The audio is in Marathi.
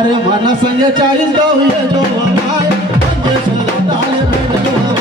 अरे मन संग 40 दो ये जो हमारे पंजे से ताले में